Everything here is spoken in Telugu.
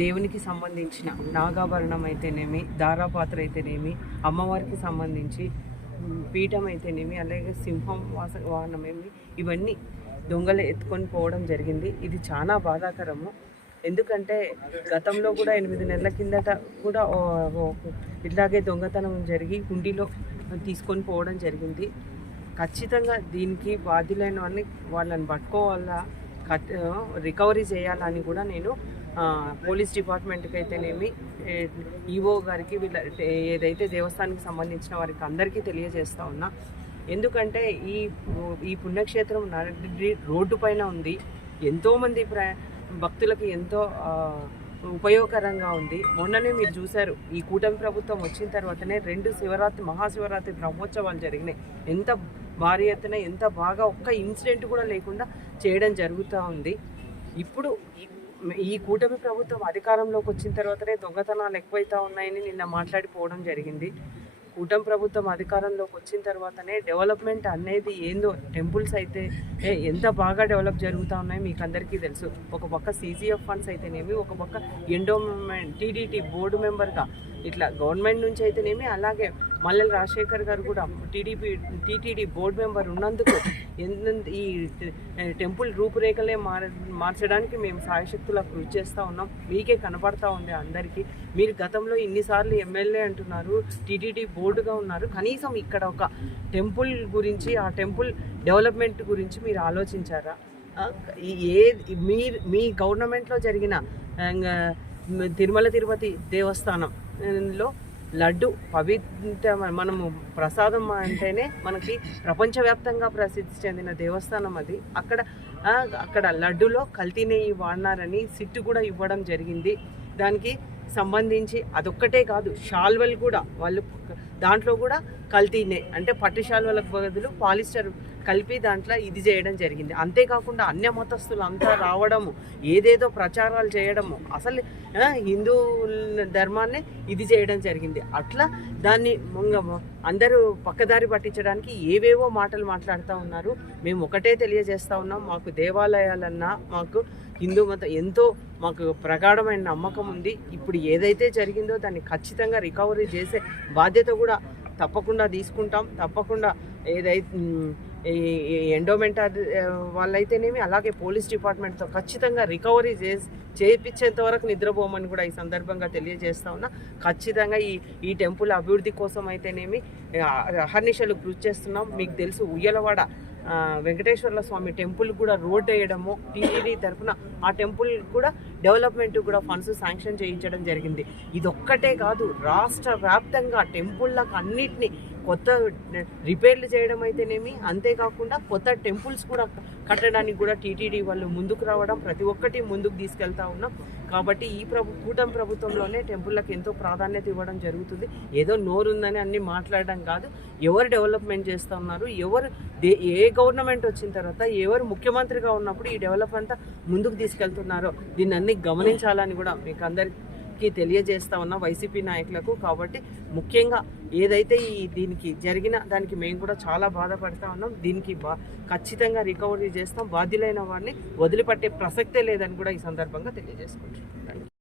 దేవునికి సంబంధించిన నాగాభరణం అయితేనేమి, దారాపాత్ర అయితేనేమి, అమ్మవారికి సంబంధించి పీఠం అయితేనేమి, అలాగే సింహం వాహనమేమి, ఇవన్నీ దొంగలు ఎత్తుకొని పోవడం జరిగింది. ఇది చాలా బాధాకరము. ఎందుకంటే గతంలో కూడా 8 నెలల కిందట కూడా ఇట్లాగే దొంగతనం జరిగి హుండీలో తీసుకొని పోవడం జరిగింది. ఖచ్చితంగా దీనికి బాధ్యులైన వాళ్ళని పట్టుకోవాలా, రికవరీ చేయాలని కూడా నేను పోలీస్ డిపార్ట్మెంట్కి అయితేనేమి, ఈఓ గారికి, వీళ్ళ ఏదైతే దేవస్థానానికి సంబంధించిన వారికి అందరికీ తెలియజేస్తూ ఉన్నా. ఎందుకంటే ఈ పుణ్యక్షేత్రం రోడ్డు పైన ఉంది. ఎంతోమంది భక్తులకి ఎంతో ఉపయోగకరంగా ఉంది. మొన్ననే మీరు చూశారు, ఈ కూటమి ప్రభుత్వం వచ్చిన తర్వాతనే 2 మహాశివరాత్రి బ్రహ్మోత్సవాలు జరిగినాయి. ఎంత భారీ ఎత్తున, ఎంత బాగా, ఒక్క ఇన్సిడెంట్ కూడా లేకుండా చేయడం జరుగుతూ ఉంది. ఇప్పుడు ఈ కూటమి ప్రభుత్వం అధికారంలోకి వచ్చిన తర్వాతనే దొంగతనాలు ఎక్కువైతా ఉన్నాయని నిన్న మాట్లాడిపోవడం జరిగింది. కూటమి ప్రభుత్వం అధికారంలోకి వచ్చిన తర్వాతనే డెవలప్మెంట్ అనేది ఏందో, టెంపుల్స్ అయితే ఎంత బాగా డెవలప్ జరుగుతూ ఉన్నాయో మీకు అందరికీ తెలుసు. ఒక పక్క CGF ఫండ్స్ అయితేనేమి, ఒక పక్క ఎండోమెంట్ TDT బోర్డు మెంబర్గా ఇట్లా గవర్నమెంట్ నుంచి అయితేనేమి, అలాగే మల్లెల రాజశేఖర్ గారు కూడా TTD బోర్డు మెంబర్ ఉన్నందుకు ఈ టెంపుల్ రూపురేఖలే మార్చడానికి మేము సాయశక్తులా కృషి చేస్తూ ఉన్నాం. మీకే కనపడతా ఉంది అందరికీ. మీరు గతంలో ఇన్నిసార్లు ఎమ్మెల్యే అంటున్నారు, TTD బోర్డుగా ఉన్నారు. కనీసం ఇక్కడ ఒక టెంపుల్ గురించి, ఆ టెంపుల్ డెవలప్మెంట్ గురించి మీరు ఆలోచించారా? మీ గవర్నమెంట్లో జరిగిన తిరుమల తిరుపతి దేవస్థానంలో లడ్డు పవిత్ర, మనము ప్రసాదం అంటేనే మనకి ప్రపంచవ్యాప్తంగా ప్రసిద్ధి చెందిన దేవస్థానం అది. అక్కడ లడ్డులో కల్తీ నెయ్యి వాడినారని సిట్టు కూడా ఇవ్వడం జరిగింది. దానికి సంబంధించి అదొక్కటే కాదు, శాల్వలు కూడా వాళ్ళు దాంట్లో కూడా కల్తీనే, అంటే పట్టు శాల్వలకు బదులు పాలిస్టర్ కలిపి దాంట్లో ఇది చేయడం జరిగింది. అంతేకాకుండా అన్య మతస్థులు అంతా రావడము, ఏదేదో ప్రచారాలు చేయడము, అసలు హిందూ ధర్మాన్నే ఇది చేయడం జరిగింది. అట్లా దాన్ని అందరూ పక్కదారి పట్టించడానికి ఏవేవో మాటలు మాట్లాడుతూ ఉన్నారు. మేము ఒకటే తెలియజేస్తూ ఉన్నాం, మాకు దేవాలయాలన్నా, మాకు హిందూ మతం ఎంతో మాకు ప్రగాఢమైన నమ్మకం ఉంది. ఇప్పుడు ఏదైతే జరిగిందో దాన్ని ఖచ్చితంగా రికవరీ చేసే బాధ్యత కూడా తప్పకుండా తీసుకుంటాం. తప్పకుండా ఏదైతే ఎండోమెంట్ వాళ్ళైతేనేమి, అలాగే పోలీస్ డిపార్ట్మెంట్తో ఖచ్చితంగా రికవరీ చేయించేంత వరకు నిద్రపోమని కూడా ఈ సందర్భంగా తెలియజేస్తా ఉన్నా. ఖచ్చితంగా ఈ టెంపుల్ అభివృద్ధి కోసం అయితేనేమి అహర్నిశలు కృషి చేస్తున్నాం. మీకు తెలుసు, ఉయ్యలవాడ వెంకటేశ్వర్ల స్వామి టెంపుల్ కూడా రోడ్ వేయడము, TTD తరఫున ఆ టెంపుల్ కూడా డెవలప్మెంట్ కూడా ఫండ్స్ శాంక్షన్ చేయించడం జరిగింది. ఇదొక్కటే కాదు, రాష్ట్ర వ్యాప్తంగా టెంపుల్లకు అన్నిటినీ కొత్త రిపేర్లు చేయడం అయితేనేమి, అంతేకాకుండా కొత్త టెంపుల్స్ కూడా కట్టడానికి కూడా TTD వాళ్ళు ముందుకు రావడం, ప్రతి ఒక్కటి ముందుకు తీసుకెళ్తా ఉన్నాం. కాబట్టి ఈ కూటమి ప్రభుత్వంలోనే టెంపుల్లకు ఎంతో ప్రాధాన్యత ఇవ్వడం జరుగుతుంది. ఏదో నోరుందని అన్ని మాట్లాడడం కాదు, ఎవరు డెవలప్మెంట్ చేస్తూ ఉన్నారు, ఏ గవర్నమెంట్ వచ్చిన తర్వాత ఎవరు ముఖ్యమంత్రిగా ఉన్నప్పుడు ఈ డెవలప్ అంతా ముందుకు తీసుకెళ్తున్నారో దీన్ని అన్ని గమనించాలని కూడా మీకు అందరికీ తెలియజేస్తా ఉన్నా, వైసీపీ నాయకులకు. కాబట్టి ముఖ్యంగా ఏదైతే దీనికి జరిగిన దానికి మేము కూడా చాలా బాధపడతా ఉన్నాం. దీనికి ఖచ్చితంగా రికవరీ చేస్తాం. బాధ్యులైన వారిని వదిలిపెట్టే ప్రసక్తే లేదని కూడా ఈ సందర్భంగా తెలియజేసుకుంటున్నాం.